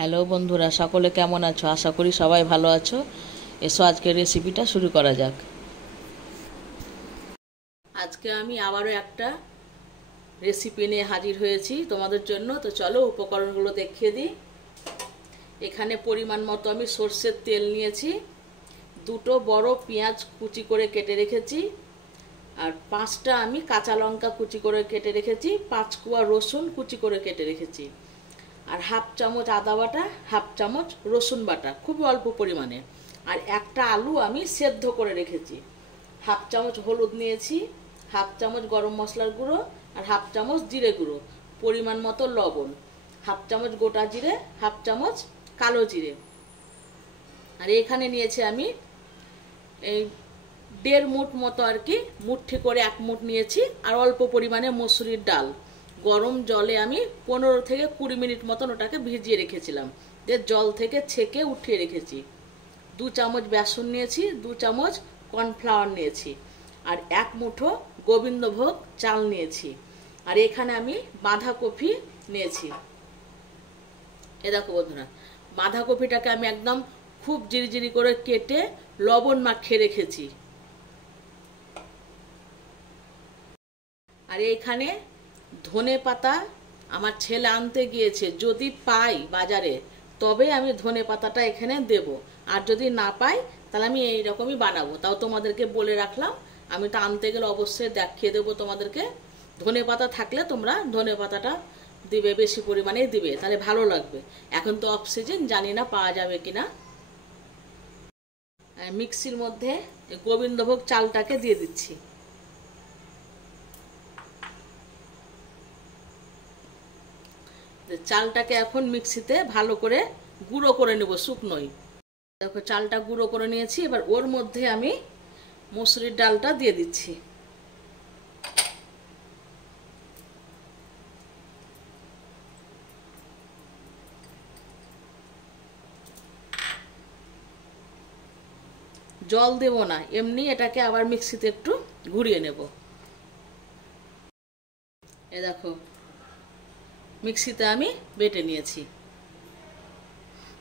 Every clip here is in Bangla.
হ্যালো বন্ধুরা, সকলে কেমন আছো? আশা করি সবাই ভালো আছো। এসো আজকের রেসিপিটা শুরু করা যাক। আজকে আমি আবারও একটা রেসিপি নিয়ে হাজির হয়েছি তোমাদের জন্য। তো চলো উপকরণগুলো দেখিয়ে দিই। এখানে পরিমাণ মতো আমি সর্ষের তেল নিয়েছি, দুটো বড় পেঁয়াজ কুচি করে কেটে রেখেছি, আর 5টা আমি কাঁচা লঙ্কা কুচি করে কেটে রেখেছি, 5 কোয়া রসুন কুচি করে কেটে রেখেছি, আর হাফ চামচ আদা বাটা, হাফ চামচ রসুন বাটা, খুবই অল্প পরিমাণে, আর একটা আলু আমি সেদ্ধ করে রেখেছি। হাফ চামচ হলুদ নিয়েছি, হাফ চামচ গরম মশলার গুঁড়ো, আর হাফ চামচ জিরে গুঁড়ো, পরিমাণ মতো লবণ, হাফ চামচ গোটা জিরে, হাফ চামচ কালো জিরে। আর এখানে নিয়েছি আমি এই 1.5 মুঠ মতো আর কি, মুঠি করে 1 মুঠ নিয়েছি, আর অল্প পরিমাণে মসুরির ডাল। গরম জলে আমি 15 থেকে 20 মিনিট মতন ওটাকে ভিজিয়ে রেখেছিলাম, দিয়ে জল থেকে ছেঁকে উঠিয়ে রেখেছি। 2 চামচ বেসন নিয়েছি, 2 চামচ কর্নফ্লাওয়ার নিয়েছি, আর 1 মুঠো গোবিন্দভোগ চাল নিয়েছি। আর এখানে আমি বাঁধাকপি নিয়েছি। এ দেখো বন্ধুরা, বাঁধাকপিটাকে আমি একদম খুব জিরিজিরি করে কেটে লবণ মাখিয়ে রেখেছি। আর এখানে ধনে পাতা আমার ছেলে আনতে গিয়েছে, যদি পাই বাজারে তবে আমি ধনে পাতাটা এখানে দেব, আর যদি না পাই তাহলে আমি এইরকমই বানাবো। তাও তোমাদেরকে বলে রাখলাম, আমি তো আনতে গেলে অবশ্যই দেখিয়ে দেবো তোমাদেরকে। ধনে পাতা থাকলে তোমরা ধনে পাতাটা দিবে, বেশি পরিমাণে দিবে, তাহলে ভালো লাগবে। এখন তো অফ সিজন, জানি না পাওয়া যাবে কিনা। মিক্সির মধ্যে গোবিন্দভোগ চালটাকে দিয়ে দিচ্ছি। চালটাকে এখন মিক্সিতে ভালো করে গুঁড়ো করে নেব, শুকনোই। দেখো চালটা গুঁড়ো করে নিয়েছি। এবার ওর মধ্যে আমি মসুরির ডালটা দিয়ে দিচ্ছি। জল দেব না, এমনি এটাকে আবার মিক্সিতে একটু ঘুরিয়ে নেব। এ দেখো মিক্সিতে আমি বেটে নিয়েছি।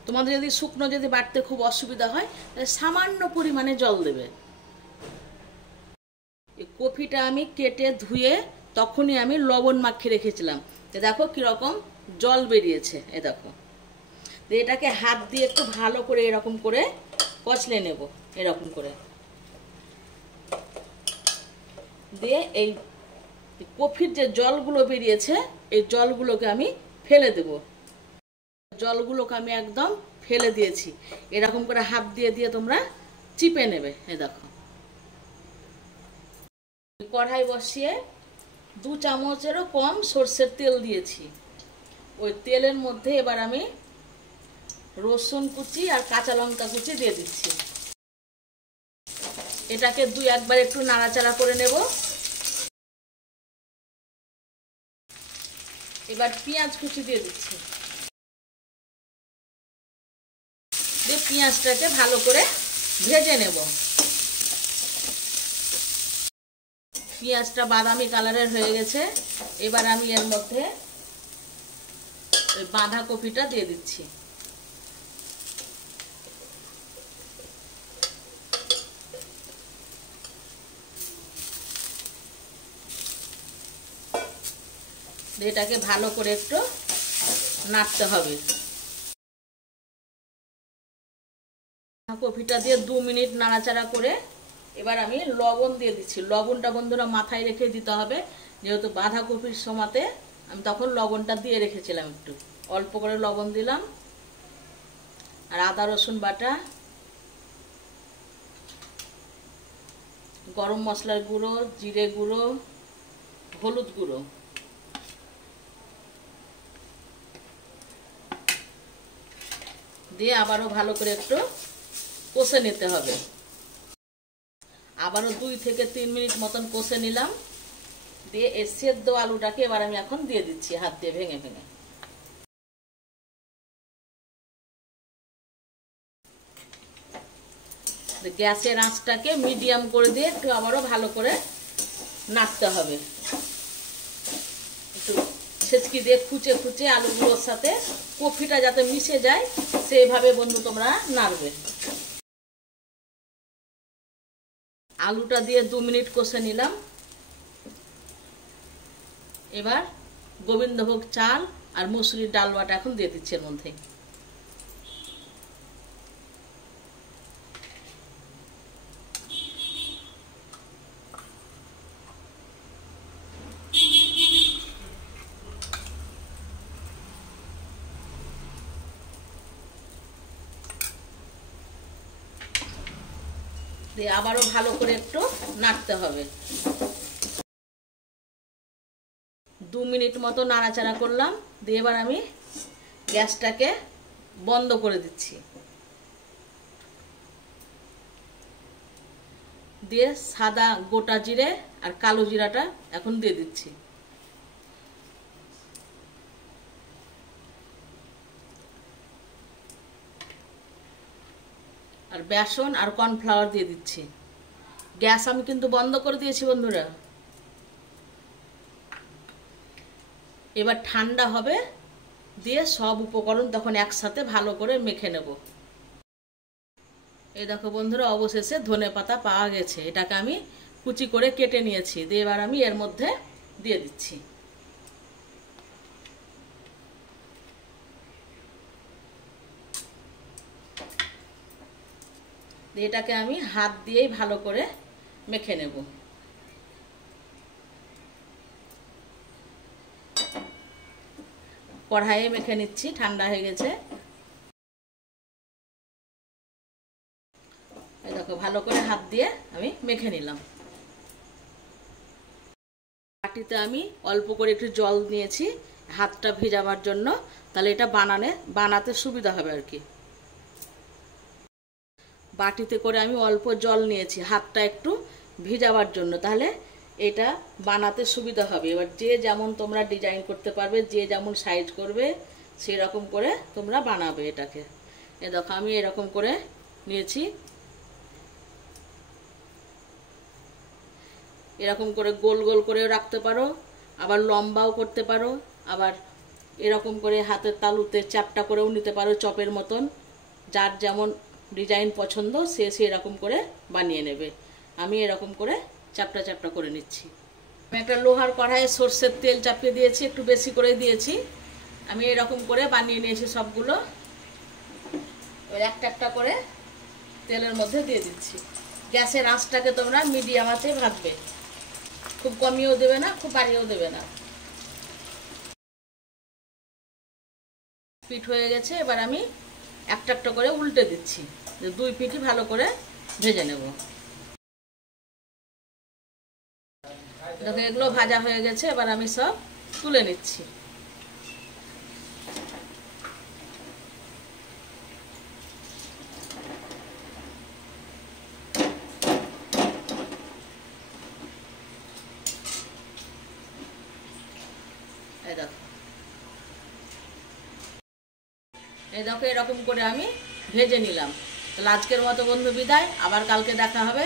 তোমাদের যদি শুকনো যদি বাটতে খুব অসুবিধা হয় তাহলে সামান্য পরিমাণে জল দেবে। এই কপিটা আমি কেটে ধুয়ে তখনই আমি লবণ মাখিয়ে রেখেছিলাম। দেখো কিরকম জল বেরিয়েছে। এ দেখো, এটাকে হাত দিয়ে একটু ভালো করে এরকম করে কচলে নেব, এরকম করে দিয়ে এই কফির যে জলগুলো বেরিয়েছে এই জলগুলোকে আমি ফেলে দেব। জলগুলোকে আমি একদম ফেলে দিয়েছি। এরকম করে হাত দিয়ে দিয়ে তোমরা চিপে নেবে। এ দেখো, কড়াই বসিয়ে 2 চামচেরও কম সর্ষের তেল দিয়েছি। ওই তেলের মধ্যে এবার আমি রসুন কুচি আর কাঁচা লঙ্কা কুচি দিয়ে দিচ্ছি। এটাকে 2-1 একটু নাড়াচাড়া করে নেব। এবার পেঁয়াজ কুচি দিয়ে দিচ্ছি, দিয়ে পেঁয়াজটাকে ভালো করে ভেজে নেব। পেঁয়াজটা বাদামি কালারের হয়ে গেছে। এবার আমি এর মধ্যে বাঁধাকপিটা দিয়ে দিচ্ছি। এটাকে ভালো করে একটু নাড়তে হবে। কপিটা দিয়ে 2 মিনিট নাড়াচাড়া করে এবার আমি লবণ দিয়ে দিচ্ছি। লবণটা বন্ধুরা মাথায় রেখে দিতে হবে, যেহেতু বাঁধাকপির সময়তে আমি তখন লবণটা দিয়ে রেখেছিলাম। একটু অল্প করে লবণ দিলাম, আর আদা রসুন বাটা, গরম মশলার গুঁড়ো, জিরে গুঁড়ো, হলুদ গুঁড়ো দিয়ে আবারও ভালো করে একটু কষে নিতে হবে। আবারও 2 থেকে 3 মিনিট মতন কষে নিলাম। দিয়ে এই সেদ্ধ আলুটাকে এবার আমি এখন দিয়ে দিচ্ছি হাত দিয়ে ভেঙে ভেঙে। গ্যাসের আঁচটাকে মিডিয়াম করে দিয়ে একটু আবারও ভালো করে নাড়তে হবে। একটু ছেঁচকি দিয়ে খুঁচে খুঁচে আলুগুলোর সাথে কফিটা যাতে মিশে যায় সেইভাবে বন্ধু তোমরা নাড়বে। আলুটা দিয়ে 2 মিনিট কষে নিলাম। এবার গোবিন্দভোগ চাল আর মুসুরির ডাল বাটা এখন দিয়ে দিচ্ছি এর মধ্যে। দিয়ে আবারও ভালো করে একটু নাড়তে হবে। 2 মিনিট মতো নাড়াচাড়া করলাম। দিয়ে এবার আমি গ্যাসটাকে বন্ধ করে দিচ্ছি। দিয়ে সাদা গোটা জিরে আর কালো জিরাটা এখন দিয়ে দিচ্ছি। আর বেসন আর কর্নফ্লাওয়ার দিয়ে দিচ্ছি। গ্যাস আমি কিন্তু বন্ধ করে দিয়েছি বন্ধুরা। এবার ঠান্ডা হবে, দিয়ে সব উপকরণ তখন একসাথে ভালো করে মেখে নেব। এই দেখো বন্ধুরা, অবশেষে ধনেপাতা পাওয়া গেছে। এটাকে আমি কুচি করে কেটে নিয়েছি। দিয়ে এবার আমি এর মধ্যে দিয়ে দিচ্ছি। এটাকে আমি হাত দিয়েই ভালো করে মেখে নেব। কড়াইয়ে মেখে নিচ্ছি, ঠান্ডা হয়ে গেছে। এই দেখো ভালো করে হাত দিয়ে আমি মেখে নিলাম। বাটিতে আমি অল্প করে একটু জল নিয়েছি হাতটা ভিজাবার জন্য, তাহলে এটা বানাতে সুবিধা হবে আর কি। বাটিতে করে আমি অল্প জল নিয়েছি হাতটা একটু ভিজাবার জন্য, তাহলে এটা বানাতে সুবিধা হবে। এবার যে যেমন তোমরা ডিজাইন করতে পারবে, যে যেমন সাইজ করবে সেরকম করে তোমরা বানাবে এটাকে। এ দেখো আমি এরকম করে নিয়েছি। এরকম করে গোল গোল করেও রাখতে পারো, আবার লম্বাও করতে পারো, আবার এরকম করে হাতের তালুতে চ্যাপটা করেও নিতে পারো চপের মতন। যার যেমন ডিজাইন পছন্দ সে এরকম করে বানিয়ে নেবে। আমি এরকম করে চ্যাপটা চ্যাপটা করে নিচ্ছি। আমি একটা লোহার কড়াইয়ে সর্ষের তেল চাপিয়ে দিয়েছি, একটু বেশি করে দিয়েছি। আমি এরকম করে বানিয়ে নিয়েছি সবগুলো। এবার একটা একটা করে তেলের মধ্যে দিয়ে দিচ্ছি। গ্যাসের আঁচটাকে তোমরা মিডিয়াম আঁচে ভাজবে, খুব কমিয়েও দেবে না, খুব বাড়িয়েও দেবে না। পিঠ হয়ে গেছে, এবার আমি একটা একটা করে উল্টে দিচ্ছি। 2 পিঠই ভালো করে ভেজে নেব। দেখো এগুলো ভাজা হয়ে গেছে, এবার আমি সব তুলে নিচ্ছি। এই দেখো এরকম করে আমি ভেজে নিলাম। তাহলে আজকের মতো বন্ধু বিদায়, আবার কালকে দেখা হবে।